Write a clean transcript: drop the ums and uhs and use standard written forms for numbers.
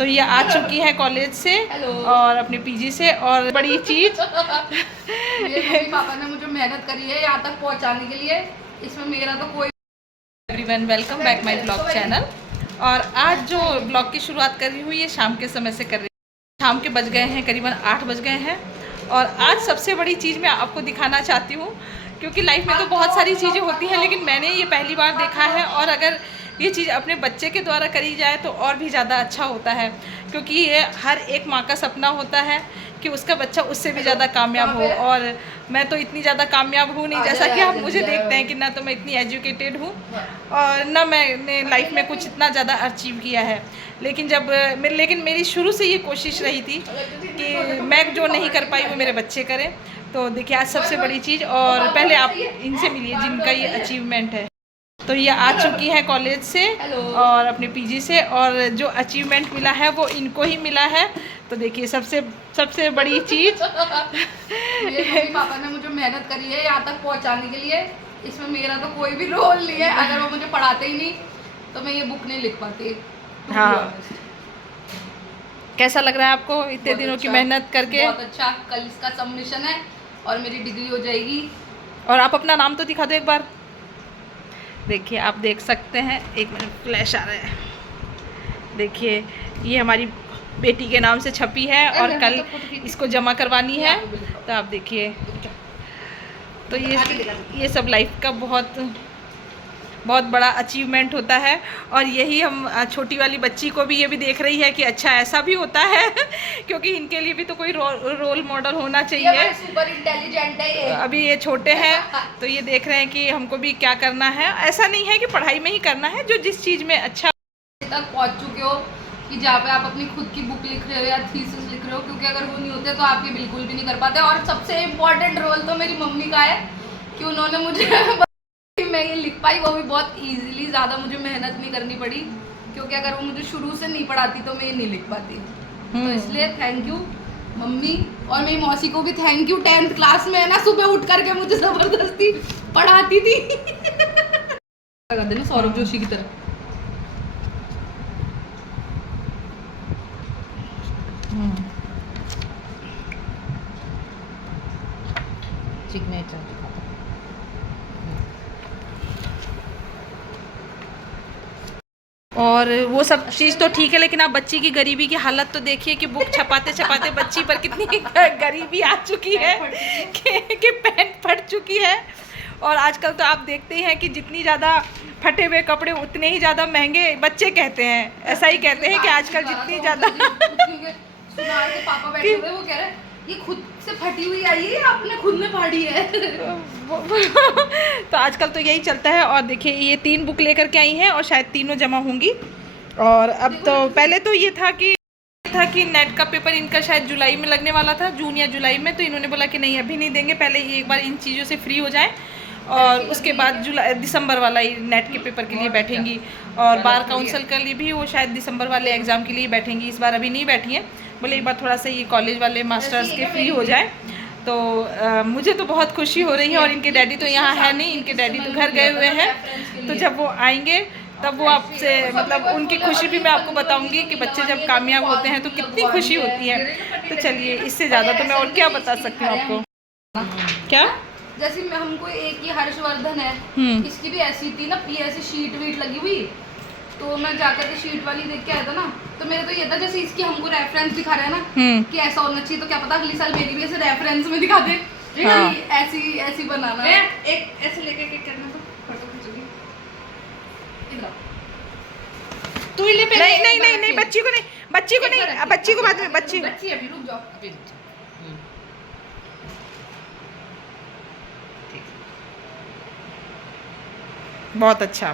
तो ये आ चुकी है कॉलेज से और अपने पीजी से। और बड़ी चीज मेरे पापा ने मुझे मेहनत करी है यहाँ तक पहुँचाने के लिए, इसमें मेरा तो कोई। Everyone welcome back my blog channel. और आज जो ब्लॉग की शुरुआत कर रही हूँ ये शाम के समय से कर रही हूँ। शाम के बज गए हैं, करीबन 8 बज गए हैं। और आज सबसे बड़ी चीज़ मैं आपको दिखाना चाहती हूँ, क्योंकि लाइफ में तो बहुत सारी चीज़ें होती हैं लेकिन मैंने ये पहली बार देखा है। और अगर ये चीज़ अपने बच्चे के द्वारा करी जाए तो और भी ज़्यादा अच्छा होता है, क्योंकि ये हर एक माँ का सपना होता है कि उसका बच्चा उससे भी ज़्यादा कामयाब हो। और मैं तो इतनी ज़्यादा कामयाब हूँ नहीं, जैसा कि आप मुझे देखते हैं कि ना तो मैं इतनी एजुकेटेड हूँ और ना मैंने लाइफ में कुछ इतना ज़्यादा अचीव किया है। लेकिन मेरी शुरू से ये कोशिश रही थी कि मैं जो नहीं कर पाई वो मेरे बच्चे करें। तो देखिए आज सबसे बड़ी चीज़, और पहले आप इनसे मिलिए जिनका ये अचीवमेंट है। तो ये आ चुकी है कॉलेज से और अपने पीजी से, और जो अचीवमेंट मिला है वो इनको ही मिला है। तो देखिए सबसे बड़ी चीज़ मेरे पापा ने मुझे मेहनत करी है यहाँ तक पहुँचाने के लिए, इसमें मेरा तो कोई भी रोल नहीं है। अगर वो मुझे पढ़ाते ही नहीं तो मैं ये बुक नहीं लिख पाती। हाँ, कैसा लग रहा है आपको इतने दिनों की मेहनत करके? बहुत अच्छा। कल इसका सबमिशन है और मेरी डिग्री हो जाएगी। और आप अपना नाम तो दिखा दो एक बार। देखिए आप देख सकते हैं, एक मिनट फ्लैश आ रहा है। देखिए ये हमारी बेटी के नाम से छपी है और कल इसको जमा करवानी है। तो आप देखिए, तो ये सब लाइफ का बहुत बड़ा अचीवमेंट होता है। और यही हम छोटी वाली बच्ची को भी ये भी देख रही है कि अच्छा ऐसा भी होता है क्योंकि इनके लिए भी तो कोई रोल मॉडल होना चाहिए। ये सुपर इंटेलिजेंट है ये। अभी ये छोटे हैं तो ये देख रहे हैं कि हमको भी क्या करना है। ऐसा नहीं है कि पढ़ाई में ही करना है, जो जिस चीज़ में अच्छा तक पहुंच चुके हो कि जहाँ पे आप अपनी खुद की बुक लिख रहे हो या थीसिस लिख रहे हो, क्योंकि अगर वो नहीं होते तो आप ये बिल्कुल भी नहीं कर पाते। और सबसे इम्पोर्टेंट रोल तो मेरी मम्मी का है कि उन्होंने मुझे मैं ये लिख पाई, वो भी बहुत इजीली, ज़्यादा मुझे मेहनत नहीं करनी पड़ी, क्योंकि अगर वो मुझे शुरू से नहीं पढ़ाती तो मैं ये नहीं लिख पाती। तो इसलिए थैंक यू मम्मी, और मेरी मौसी को भी थैंक यू। 10th क्लास में है ना, सुबह उठ करके मुझे ज़बरदस्ती पढ़ाती थी लगा देना सौरभ जोशी की तरह। सिग्नेचर और वो सब चीज़ तो ठीक है, लेकिन आप बच्ची की गरीबी की हालत तो देखिए कि बुक छपाते छपाते बच्ची पर कितनी गरीबी आ चुकी है कि पैंट फट चुकी है। और आजकल तो आप देखते ही हैं कि जितनी ज़्यादा फटे हुए कपड़े उतने ही ज़्यादा महंगे। बच्चे कहते हैं, ऐसा ही कहते हैं कि आजकल जितनी ज़्यादा पापा बैठे हुए वो कह रहे हैं ये खुद से फटी हुई आई है, आपने खुद में फाड़ी है तो आजकल तो यही चलता है। और देखिए ये 3 बुक लेकर के आई हैं और शायद तीनों जमा होंगी। और अब तो पहले तो ये था कि नेट का पेपर इनका शायद जुलाई में लगने वाला था, जून या जुलाई में। तो इन्होंने बोला कि नहीं अभी नहीं देंगे, पहले ये एक बार इन चीज़ों से फ्री हो जाए और उसके बाद दिसंबर वाला नेट के पेपर के लिए बैठेंगी। और बार काउंसिल के लिए भी वो शायद दिसंबर वाले एग्ज़ाम के लिए बैठेंगी। इस बार अभी नहीं बैठी हैं, बोले एक बार थोड़ा सा ये कॉलेज वाले मास्टर्स के फ्री हो जाए। तो मुझे तो बहुत खुशी हो रही है। और इनके डैडी तो यहाँ है नहीं, इनके डैडी तो घर गए हुए हैं। तो जब वो आएंगे तब वो आपसे मतलब उनकी खुशी भी मैं आपको बताऊंगी कि बच्चे जब कामयाब होते हैं तो कितनी खुशी होती है। तो चलिए, इससे ज़्यादा तो मैं और क्या बता सकती हूँ आपको। क्या जैसे हमको एक ये हर्षवर्धन है, इसकी भी ऐसी थी ना, ऐसी शीट वीट लगी हुई। तो मैं जाकर के शीट वाली देख के आया था ना, तो मेरे तो ये था जैसे इसकी हमको रेफरेंस दिखा रहे हैं ना कि ऐसा होना चाहिए, तो क्या पता अगली साल मेरी भी ऐसे रेफरेंस में दिखा दे। हाँ। ऐसी बनाना है, एक ऐसे लेके करना। तो फोटो खींचोगी तू ही ले पहले। नहीं बच्ची को बाद में। बच्ची अभी रुक जाओ, अभी बहुत अच्छा।